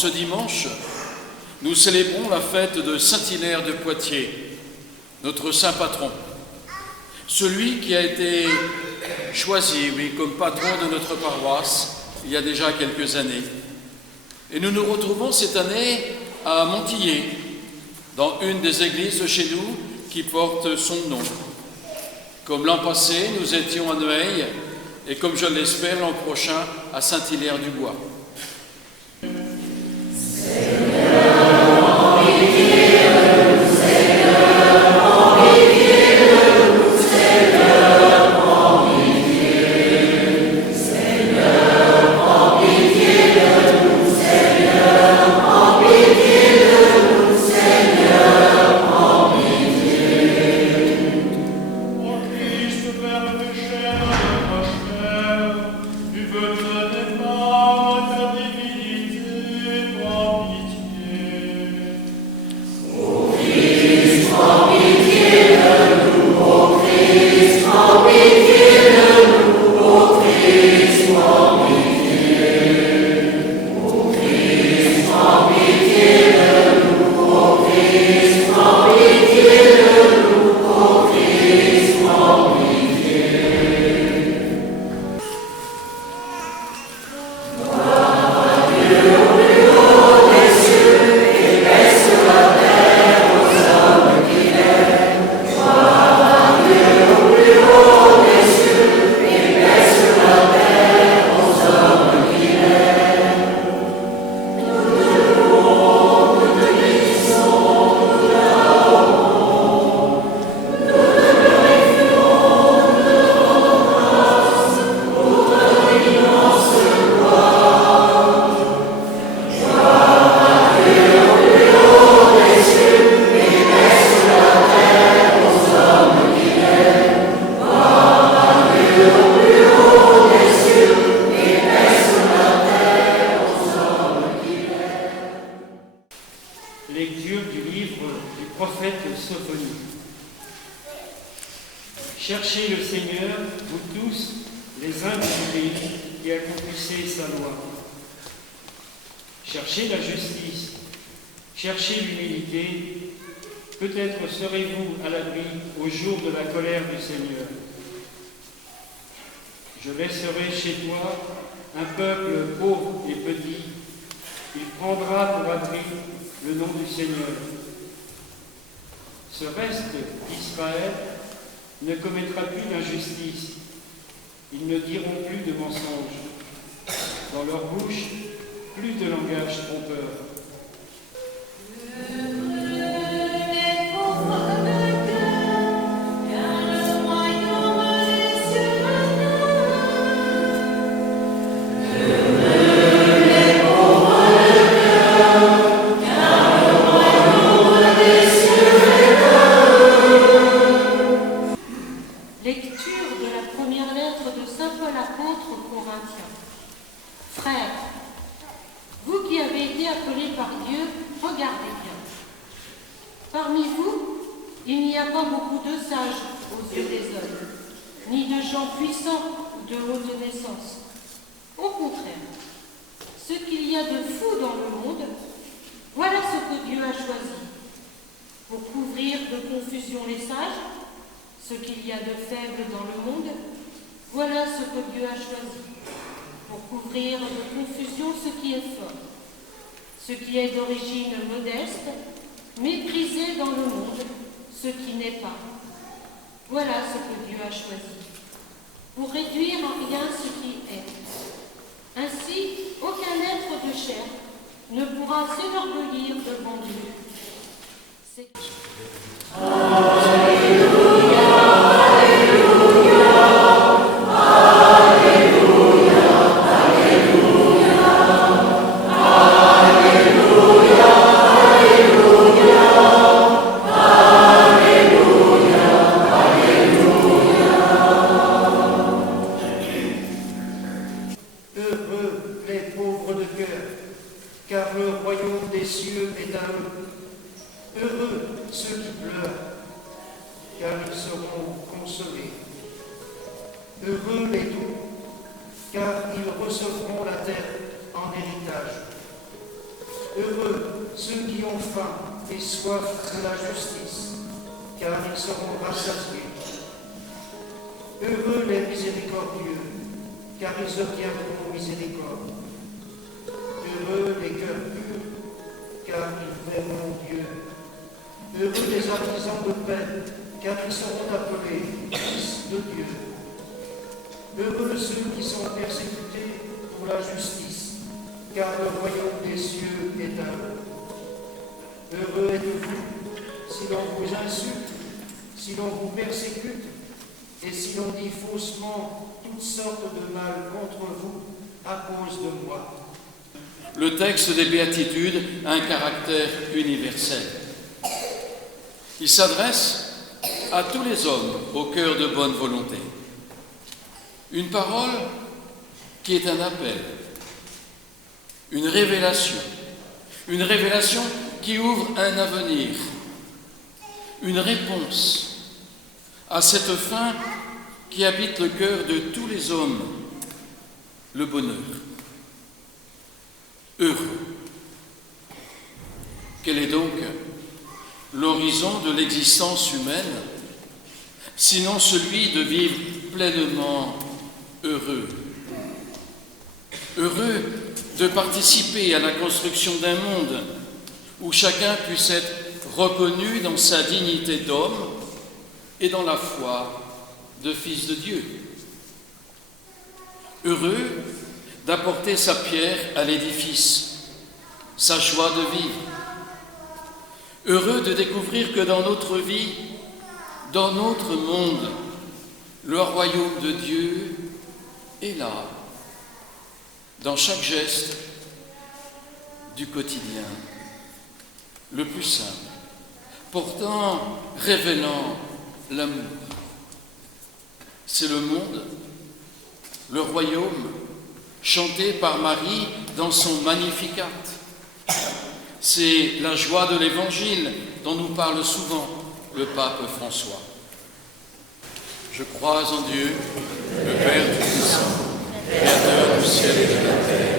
Ce dimanche, nous célébrons la fête de Saint-Hilaire de Poitiers, notre saint patron, celui qui a été choisi, comme patron de notre paroisse il y a déjà quelques années. Et nous nous retrouvons cette année à Montillet, dans une des églises de chez nous qui porte son nom. Comme l'an passé, nous étions à Neuilly et comme je l'espère l'an prochain à Saint-Hilaire-du-Bois. Lecture du livre du prophète Sophonie. Cherchez le Seigneur, vous tous, les humbles du pays, qui accomplissez sa loi. Cherchez la justice, cherchez l'humilité, peut-être serez-vous à l'abri au jour de la colère du Seigneur. Je laisserai chez toi un peuple pauvre et petit, il prendra pour abri le nom du Seigneur. Ce reste d'Israël ne commettra plus d'injustice, ils ne diront plus de mensonges. Dans leur bouche, plus de langage trompeur. Parmi vous, il n'y a pas beaucoup de sages aux yeux des hommes, ni de gens puissants ou de haute naissance. Au contraire, ce qu'il y a de fou dans le monde, voilà ce que Dieu a choisi, pour couvrir de confusion confusion les sages, ce qu'il y a de faible dans le monde, voilà ce que Dieu a choisi, pour couvrir de confusion ce qui est fort, ce qui est d'origine modeste, méprisé dans le monde, ce qui n'est pas. Voilà ce que Dieu a choisi, pour réduire en rien ce qui est. Ainsi, aucun être de chair ne pourra s'enorgueillir devant Dieu. Heureux les pauvres de cœur, car le royaume des cieux est à eux. Heureux ceux qui pleurent, car ils seront consolés. Heureux les doux, car ils recevront la terre en héritage. Heureux ceux qui ont faim et soif de la justice, car ils seront rassasiés. Heureux les miséricordieux, car ils obtiendront miséricorde. Heureux les cœurs purs, car ils verront Dieu. Heureux les artisans de paix, car ils seront appelés fils de Dieu. Heureux ceux qui sont persécutés pour la justice, car le royaume des cieux est à eux. Heureux êtes-vous si l'on vous insulte, si l'on vous persécute, et si l'on dit faussement toutes sortes de mal contre vous à cause de moi. Le texte des Béatitudes a un caractère universel. Il s'adresse à tous les hommes au cœur de bonne volonté. Une parole qui est un appel, une révélation qui ouvre un avenir, une réponse à cette fin qui habite le cœur de tous les hommes, le bonheur. Heureux. Quel est donc l'horizon de l'existence humaine, sinon celui de vivre pleinement heureux? Heureux de participer à la construction d'un monde où chacun puisse être reconnu dans sa dignité d'homme et dans la foi de fils de Dieu. Heureux d'apporter sa pierre à l'édifice, sa joie de vivre. Heureux de découvrir que dans notre vie, dans notre monde, le royaume de Dieu est là, dans chaque geste du quotidien, le plus simple, pourtant révélant l'amour. C'est le monde, le royaume, chanté par Marie dans son Magnificat. C'est la joie de l'Évangile dont nous parle souvent le pape François. Je crois en Dieu, le Père Tout-Puissant, Créateur du ciel et de la terre,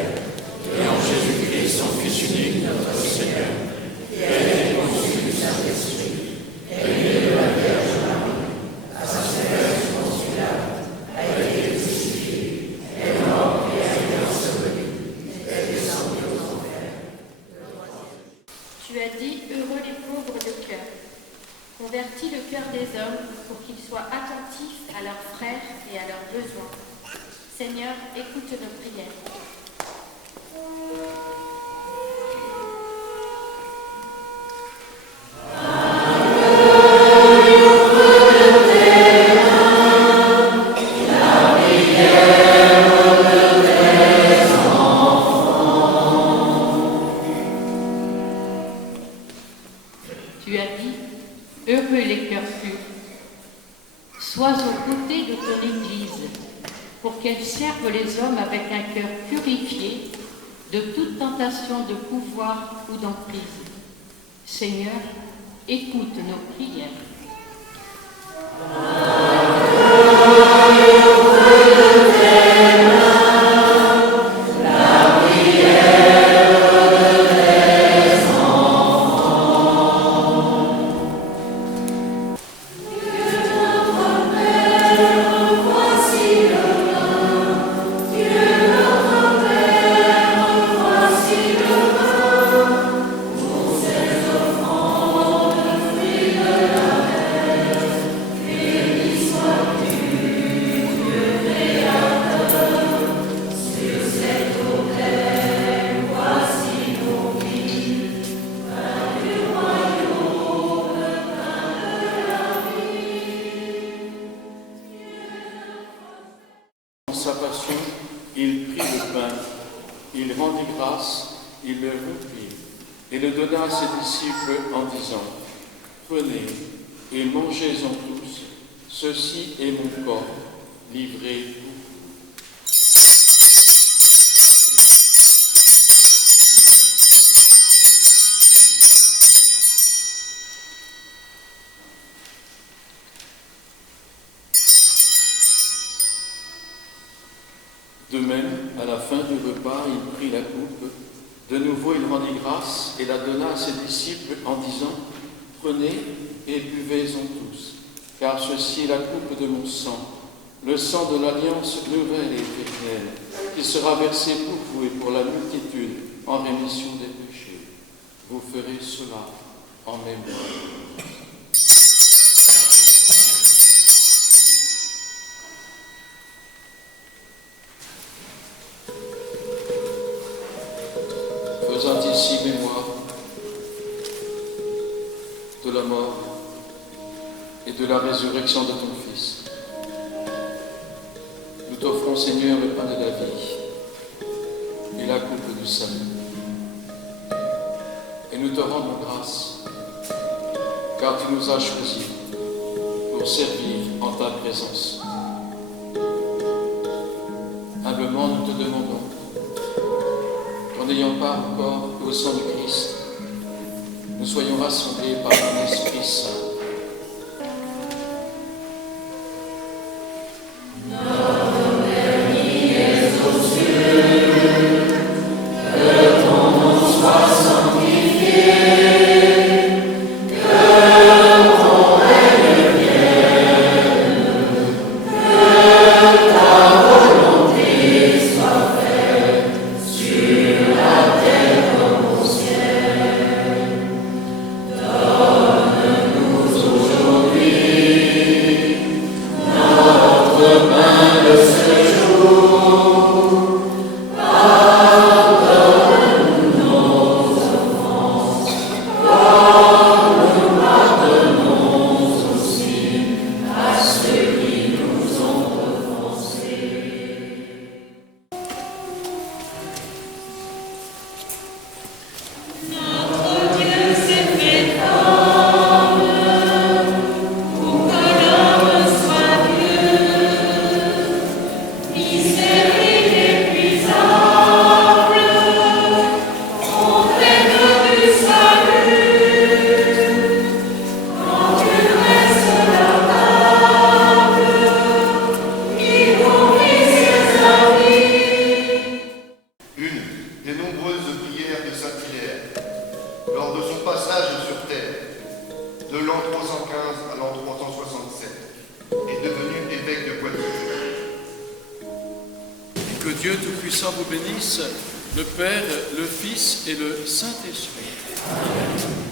et en Jésus-Christ, son Fils unique, notre Seigneur, qui a été conçu du Saint-Esprit, est né de la Vierge Marie, à sa naissance consulable, a été crucifié, est mort et a été enseveli, est descendu aux enfers. Tu as dit, heureux les pauvres de cœur. Convertis le cœur des hommes pour qu'ils soient attentifs à leurs frères et à leurs besoins. Seigneur, écoute nos prières. Tu as dit, heureux les cœurs purs. Sois aux côtés de ton Église, pour qu'elle serve les hommes avec un cœur purifié de toute tentation de pouvoir ou d'emprise. Seigneur, écoute nos prières. il le rompit et le donna à ses disciples en disant, « Prenez et mangez-en tous, ceci est mon corps, livré pour vous. » De même, à la fin du repas, il prit la coupe. De nouveau, il rendit grâce et la donna à ses disciples en disant, « Prenez et buvez-en tous, car ceci est la coupe de mon sang, le sang de l'alliance nouvelle et éternelle, qui sera versé pour vous et pour la multitude en rémission des péchés. Vous ferez cela en mémoire. » Faisant ici mémoire de la mort et de la résurrection de ton Fils, nous t'offrons, Seigneur, le pain de la vie et la coupe du salut. Et nous te rendons grâce, car tu nous as choisis pour servir en ta présence. Humblement, nous te demandons, n'ayant pas encore au sang du Christ, nous soyons rassemblés par ton Esprit Saint. De l'an 315 à l'an 367, est devenu évêque de Poitiers. Que Dieu Tout-Puissant vous bénisse, le Père, le Fils et le Saint-Esprit. Amen.